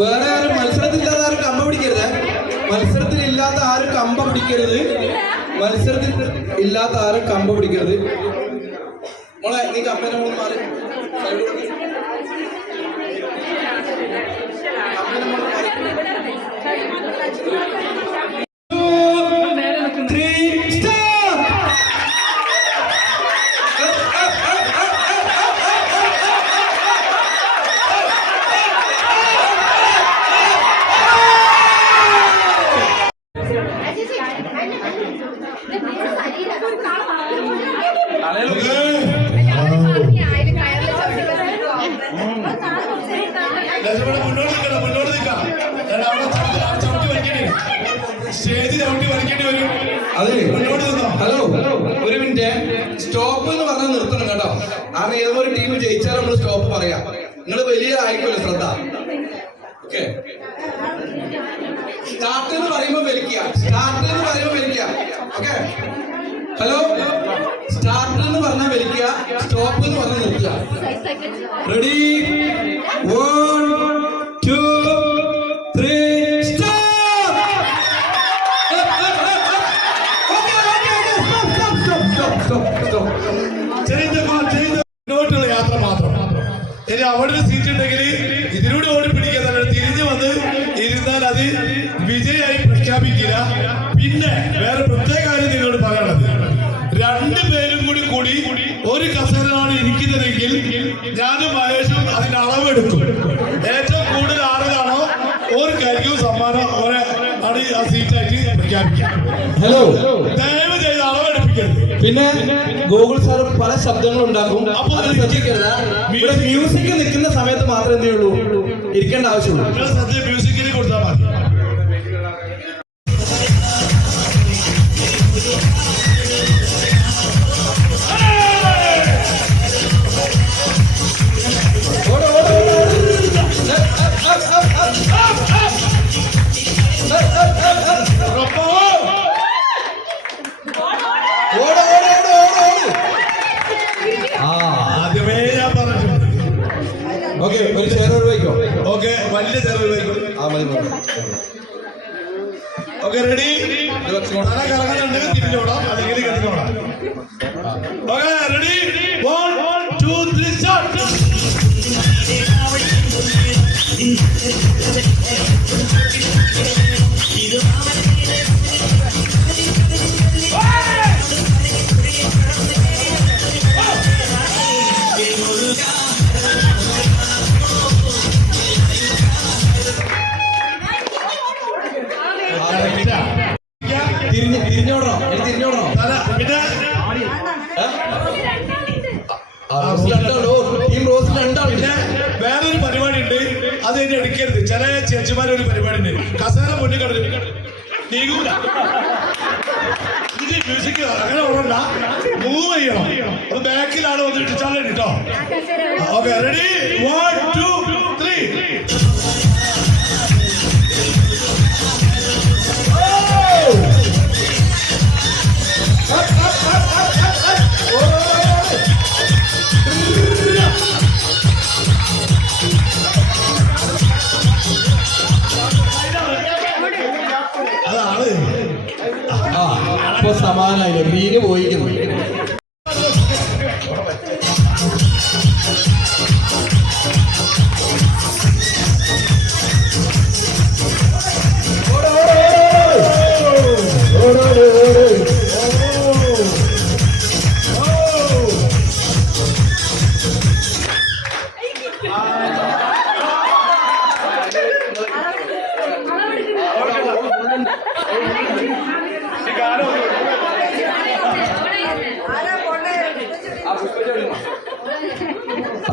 വേറെ ആരും മത്സരത്തിലില്ലാത്ത ആരും കമ്പ പിടിക്കരുത്. മത്സരത്തിലില്ലാത്ത ആരും കമ്പ പിടിക്കരുത്. മത്സരത്തിൽ ഇല്ലാത്ത ആരും കമ്പ പിടിക്കരുത്. മോളെ നീ കമ്പനെ മോള് മാറി ഹലോ, ഒരു മിനിറ്റ്. സ്റ്റോപ്പ് എന്ന് പറഞ്ഞാൽ നിർത്തണം കേട്ടോ. കാരണം ഏതൊരു ടീം ജയിച്ചാൽ നമ്മൾ സ്റ്റോപ്പ് പറയാം. നിങ്ങൾ വലിയ ആയിക്കോല്ലോ ശ്രദ്ധ. ഓക്കെ, സ്റ്റാർട്ട് എന്ന് പറയുമ്പോൾ വലിക്കുക. സ്റ്റാർട്ട് എന്ന് പറയുമ്പോൾ വലിക്കുക. ഓക്കെ, ഹലോ, സ്റ്റാർട്ട് എന്ന് പറഞ്ഞാൽ വലിക്കുക, സ്റ്റോപ്പ് എന്ന് പറഞ്ഞാൽ നിർത്തുക. റെഡി, 1 2 3 മുന്നോട്ടുള്ള യാത്ര മാത്രം. ഇനി അവിടെ ഒരു സീറ്റ് ഉണ്ടെങ്കിൽ ഇതിലൂടെ ഓടി പിടിക്കാൻ തിരിഞ്ഞു വന്ന് ഇരുന്നാൽ അത് വിജയായി പ്രഖ്യാപിക്കില്ല. പിന്നെ വേറെ പ്രത്യേക കാര്യം നിങ്ങളോട് പറയാനുള്ളത്, രണ്ടുപേരും കൂടി ഒരു കസേരയാണ് ഇരിക്കുന്നതെങ്കിൽ ഞാനും മഹേഷും അതിന്റെ അളവെടുക്കും. ഏറ്റവും കൂടുതൽ ആളുകളാണോ ഓർക്കായിരിക്കും സമ്മാനം ഓരോ ആണ് ആ സീറ്റായിട്ട് പ്രഖ്യാപിക്കാം. ഹലോ, ദയവ് ചെയ്ത് അളവെടുപ്പിക്കരുത്. പിന്നെ ഗൂഗിൾ സാർ പല ശബ്ദങ്ങളും ഉണ്ടാക്കും. അപ്പോൾ ശ്രദ്ധിക്കരുത്. ഇവിടെ മ്യൂസിക് നിൽക്കുന്ന സമയത്ത് മാത്രമേ എന്തേ ഉള്ളൂ ഇരിക്കേണ്ട ആവശ്യമുള്ളൂ. സദ്യ മ്യൂസിക്കിന് കൊടുത്താൽ മതി. ഓക്കെ, ഒരു ചെയർ വയ്ക്കോ. ഓക്കെ, വലിയ ചെയർ വയ്ക്കും. Okay, ready. തല കറങ്ങുന്നുണ്ടെങ്കിൽ തിരിഞ്ഞോടാം, അല്ലെങ്കിൽ കിടന്നോടാം. Okay, ready, 1 2 3 start. തിരിഞ്ഞോടണോ? പിന്നെ പിന്നെ വേറൊരു പരിപാടി ഉണ്ട്, അത് എന്നെ എടുക്കരുത്. ചില ചേച്ചിമാരൊരു പരിപാടി ഉണ്ട്, കസേര മുന്നിൽ കിടന്നു നീങ്ങൂല. ഇത് മ്യൂസിക് അങ്ങനെ ഓടണ്ട, മൂവ് ചെയ്യണം. അത് ബാക്കിലാണ് വന്ന് ഇടിച്ചാലും കേട്ടോ. Okay, ready, 1 2 3. അതാണ് അപ്പൊ സമാനായില്ലേ, മീന് പോയിരിക്കുന്നു.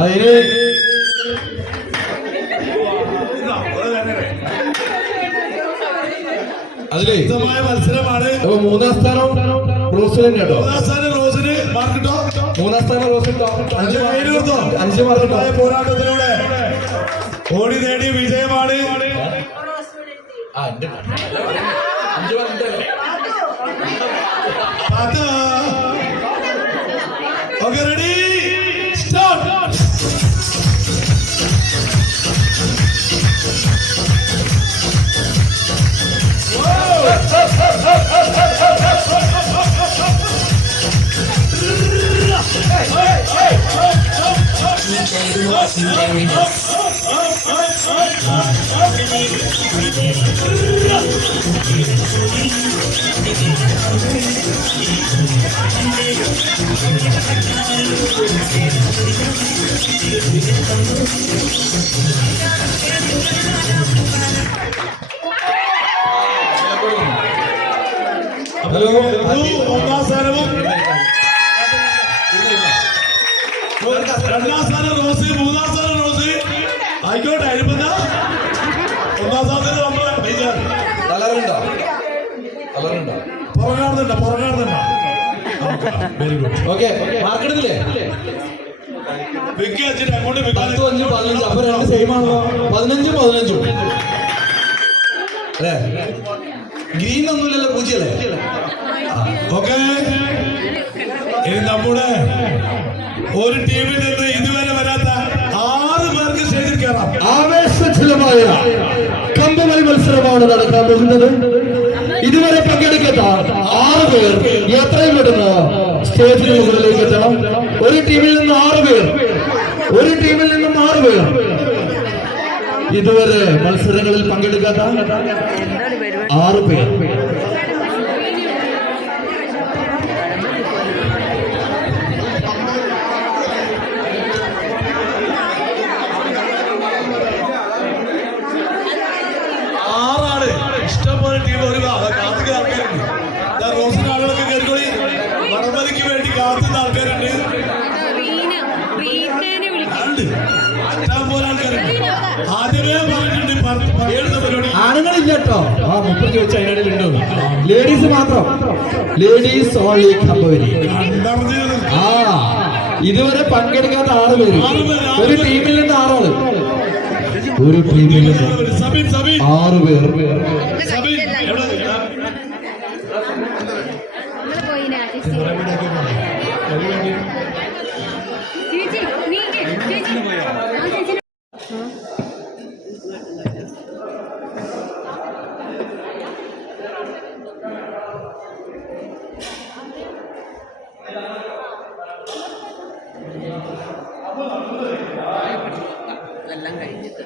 അതിന് അതിലേ മത്സരമാണ്. മൂന്നാം സ്ഥാനം റോസിന് കേട്ടോ. റോസിന് മാർക്കിട്ടോ. മൂന്നാം സ്ഥാനം റോസിട്ടോ. 5 മാർക്കിട്ടോ. പോരാട്ടത്തിലൂടെ ഓടി നേടിയ വിജയമാണ്. Okay, ready, start. ഹലോ ഒന്നാം സ്ഥാനവും രണ്ടാം സ്ഥാനം റോസ്, മൂന്നാം സ്ഥാനം റോസ്. ആയിക്കോട്ടെ, അഴിമന്ത. ഒന്നാം സ്ഥാനത്ത് നമ്മളെ കളറുണ്ടോ? കളറുണ്ടോ? പുറകാടുന്നുണ്ട. Very good. ഓക്കെ, മാർക്കെടുത്തില്ലേ? വെക്കി വെച്ചിട്ട് അങ്ങോട്ട് 10, 5, 15. അപ്പൊ രണ്ട് സെയിം ആണല്ലോ. 15, 15 അല്ലേ? ഗ്രീൻ ഒന്നുമില്ലല്ലോ, പൂജ്യല്ലേ? ഓക്കെ. ഇനി നമ്മുടെ ഒരു ടീമിൽ നിന്ന് ഇതുവരെ വരാത്ത 6 പേർക്ക് സ്റ്റേജിൽ കയറാം. ആവേശജലമായ കമ്പവലി മത്സരമാണ് നടക്കാൻ പോകുന്നത്. ഇതുവരെ പങ്കെടുക്കാത്ത 6 പേർ എത്രയും പെട്ടെന്ന് സ്റ്റേജിന് മുകളിലേക്ക് എത്തണം. ഒരു ടീമിൽ നിന്ന് 6 പേർ, ഒരു ടീമിൽ നിന്നും 6 പേർ ഇതുവരെ മത്സരങ്ങളിൽ പങ്കെടുക്കാത്ത 6 പേർ. ഇഷ്ടംപോലെ ടീം ഒരു കാത്തുക ആൾക്കാരുണ്ട്. റോസിന്റെ ആളുകളൊക്കെ കയറിക്കോളി. വടംവലിക്ക് വേണ്ടി കാത്തുന്ന ആൾക്കാരുണ്ട്. ഇഷ്ടംപോലെ ആൾക്കാരുണ്ട്. ആദ്യമേ പറഞ്ഞിട്ടുണ്ട് പരിപാടി ആണുങ്ങളില്ല കേട്ടോ. 30 വെച്ച് അതിനിടയിൽ ഉണ്ടോ? ലേഡീസ് മാത്രം, ലേഡീസ് ഓൺലി കമ്പവലി. ആ, ഇതുവരെ പങ്കെടുക്കാത്ത 6 പേര്. ഒരു ടീമിൽ നിന്ന് 6 ആള്, ഒരു ടീമിൽ നിന്ന് 6 പേർ. എല്ലാം കഴിഞ്ഞിട്ട്